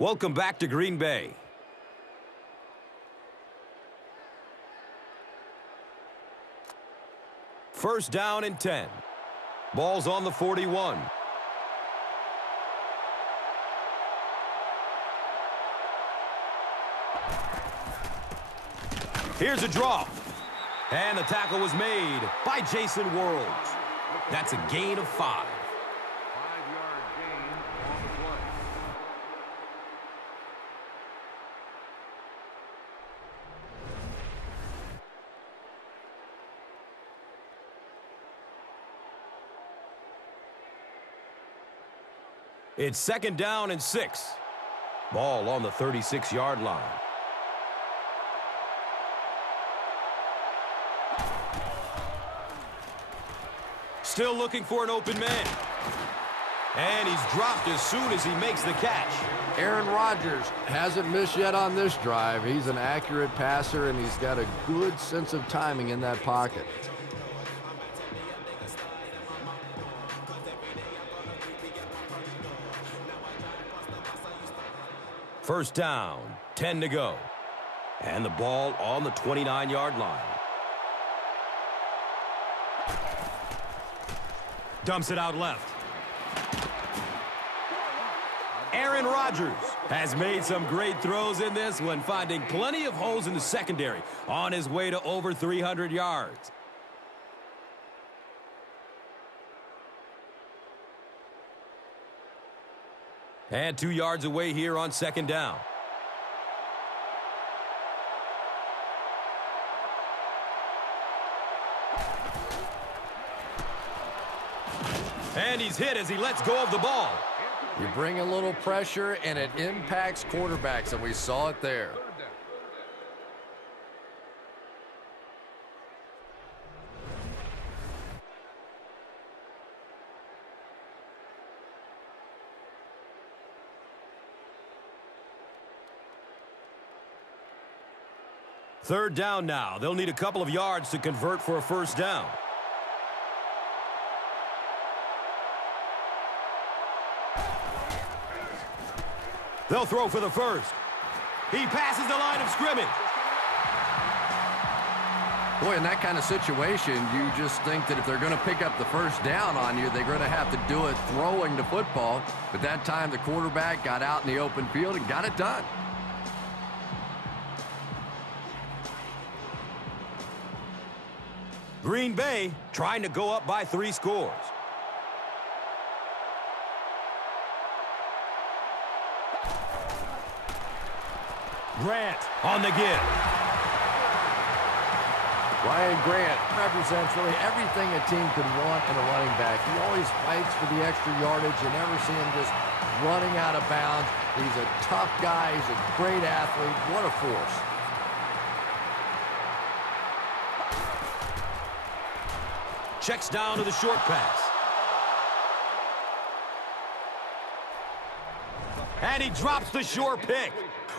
Welcome back to Green Bay. First down and 10. Ball's on the 41. Here's a draw. And the tackle was made by Jason Worlds. That's a gain of 5. 5-yard gain on the play. It's second down and 6. Ball on the 36-yard line. Still looking for an open man. And he's dropped as soon as he makes the catch. Aaron Rodgers hasn't missed yet on this drive. He's an accurate passer, and he's got a good sense of timing in that pocket. First down, 10 to go. And the ball on the 29-yard line. Dumps it out left. Aaron Rodgers has made some great throws in this one, finding plenty of holes in the secondary on his way to over 300 yards. And 2 yards away here on second down. And he's hit as he lets go of the ball. You bring a little pressure, and it impacts quarterbacks, and we saw it there. Third down now. They'll need a couple of yards to convert for a first down. They'll throw for the first. He passes the line of scrimmage. Boy, in that kind of situation, you just think that if they're going to pick up the first down on you, they're going to have to do it throwing the football. But that time, the quarterback got out in the open field and got it done. Green Bay trying to go up by 3 scores. Grant on the give. Ryan Grant represents really everything a team could want in a running back. He always fights for the extra yardage. You never see him just running out of bounds. He's a tough guy. He's a great athlete. What a force. Checks down to the short pass. And he drops the short pick.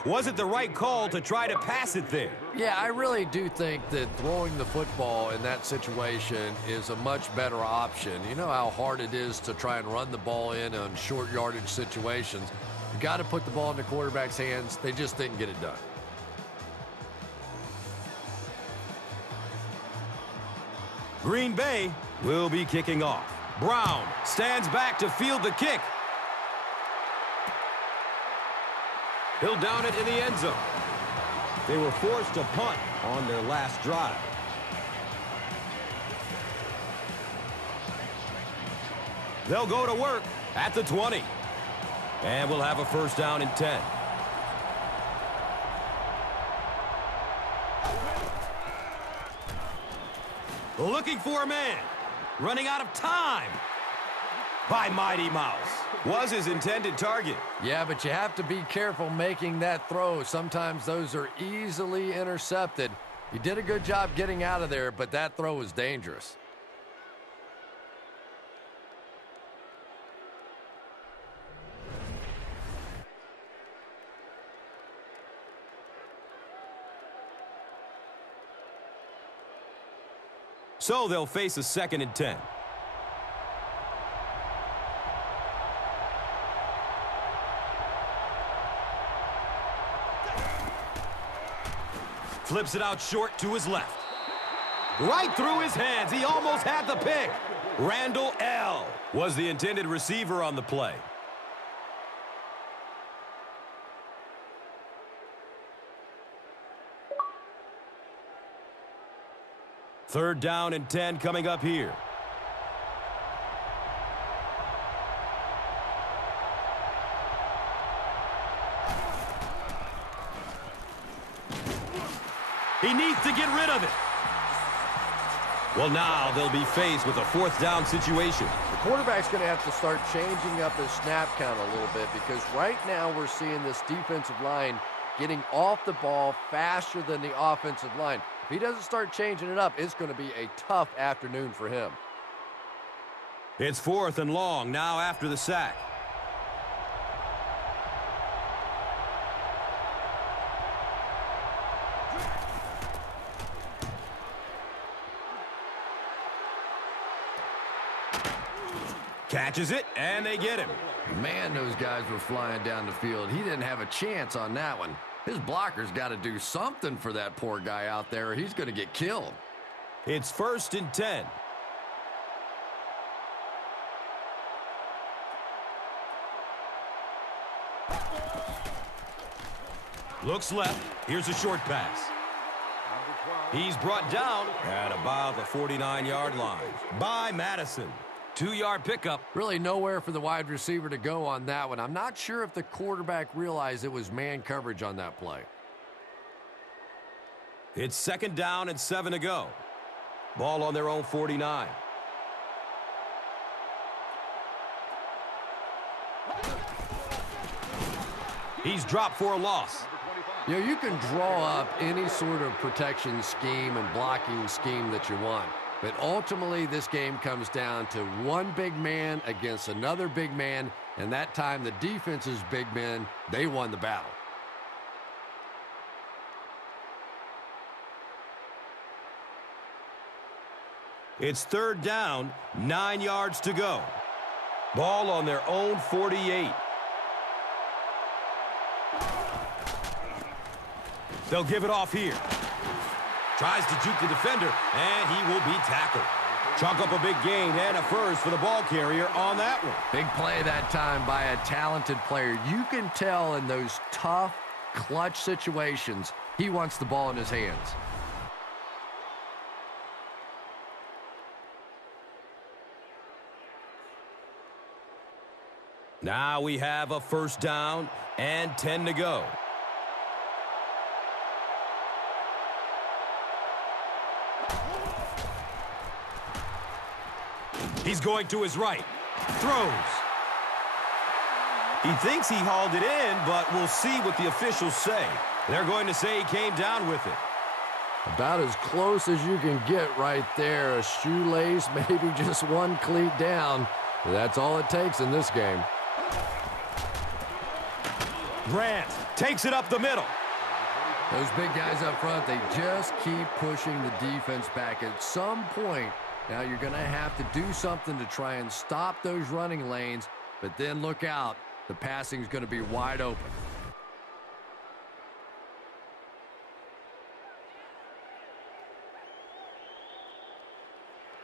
Was it the right call to try to pass it there? Yeah, I really do think that throwing the football in that situation is a much better option. You know how hard it is to try and run the ball in on short yardage situations. You got to put the ball in the quarterback's hands. They just didn't get it done. Green Bay will be kicking off. Brown stands back to field the kick. He'll down it in the end zone. They were forced to punt on their last drive. They'll go to work at the 20. And we'll have a first down and 10. Looking for a man. Running out of time. By Mighty Mouse. Was his intended target. Yeah, but you have to be careful making that throw. Sometimes those are easily intercepted. He did a good job getting out of there, but that throw was dangerous. So they'll face a second and 10. Flips it out short to his left. Right through his hands. He almost had the pick. Randall L. was the intended receiver on the play. Third down and 10 coming up here. He needs to get rid of it. Well, now they'll be faced with a fourth down situation. The quarterback's going to have to start changing up his snap count a little bit because right now we're seeing this defensive line getting off the ball faster than the offensive line. If he doesn't start changing it up, it's going to be a tough afternoon for him. It's 4th and long now after the sack. Catches it, and they get him. Man, those guys were flying down the field. He didn't have a chance on that one. His blocker's got to do something for that poor guy out there, or he's going to get killed. It's 1st and 10. Looks left. Here's a short pass. He's brought down at about the 49-yard line by Madison. 2-yard pickup. Really nowhere for the wide receiver to go on that one. I'm not sure if the quarterback realized it was man coverage on that play. It's 2nd down and 7 to go. Ball on their own 49. He's dropped for a loss. You know, you can draw up any sort of protection scheme and blocking scheme that you want. But ultimately, this game comes down to one big man against another big man, and that time the defense's big men, they won the battle. It's 3rd down, 9 yards to go. Ball on their own 48. They'll give it off here. Tries to juke the defender, and he will be tackled. Chalk up a big gain and a first for the ball carrier on that one. Big play that time by a talented player. You can tell in those tough, clutch situations, he wants the ball in his hands. Now we have a 1st down and 10 to go. He's going to his right. Throws. He thinks he hauled it in, but we'll see what the officials say. They're going to say he came down with it. About as close as you can get right there. A shoelace, maybe just one cleat down. That's all it takes in this game. Grant takes it up the middle. Those big guys up front, they just keep pushing the defense back. At some point, now you're going to have to do something to try and stop those running lanes, but then look out. The passing is going to be wide open.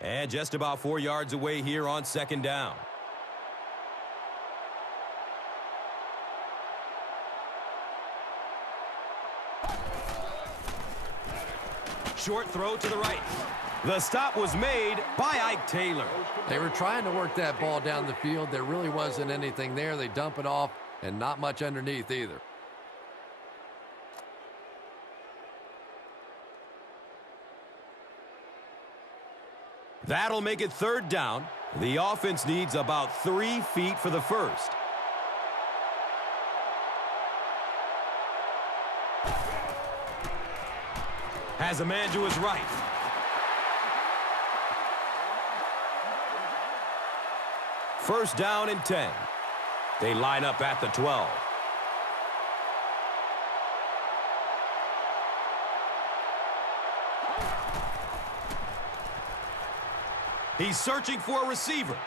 And just about 4 yards away here on 2nd down. Short throw to the right. The stop was made by Ike Taylor. They were trying to work that ball down the field. There really wasn't anything there. They dump it off, and not much underneath either. That'll make it 3rd down. The offense needs about 3 feet for the first. Has a man to his right. First down and 10. They line up at the 12. He's searching for a receiver.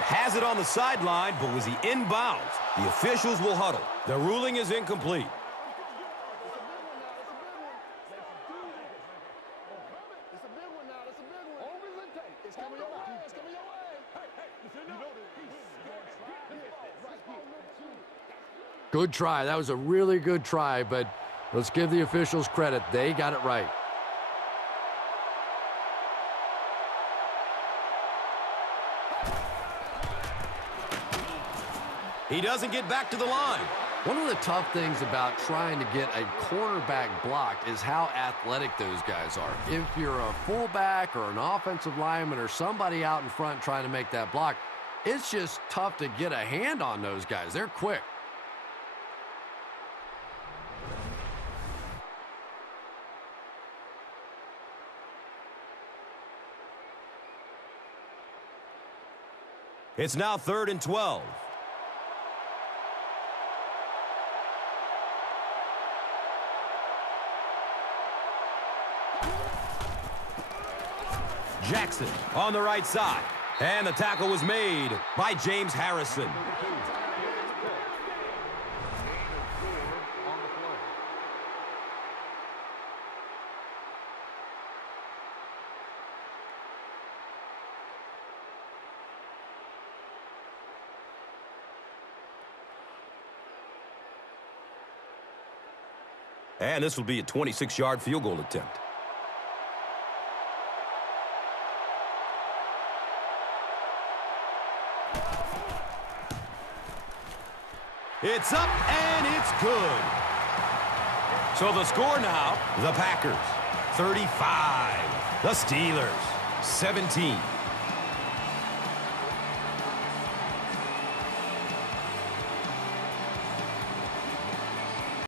Has it on the sideline, but was he inbounds? The officials will huddle. The ruling is incomplete. Good try. That was a really good try, but let's give the officials credit. They got it right. He doesn't get back to the line. One of the tough things about trying to get a cornerback blocked is how athletic those guys are. If you're a fullback or an offensive lineman or somebody out in front trying to make that block, it's just tough to get a hand on those guys. They're quick. It's now 3rd and 12. Jackson on the right side. And the tackle was made by James Harrison. And this will be a 26-yard field goal attempt. It's up, and it's good. So the score now, the Packers 35, the Steelers 17.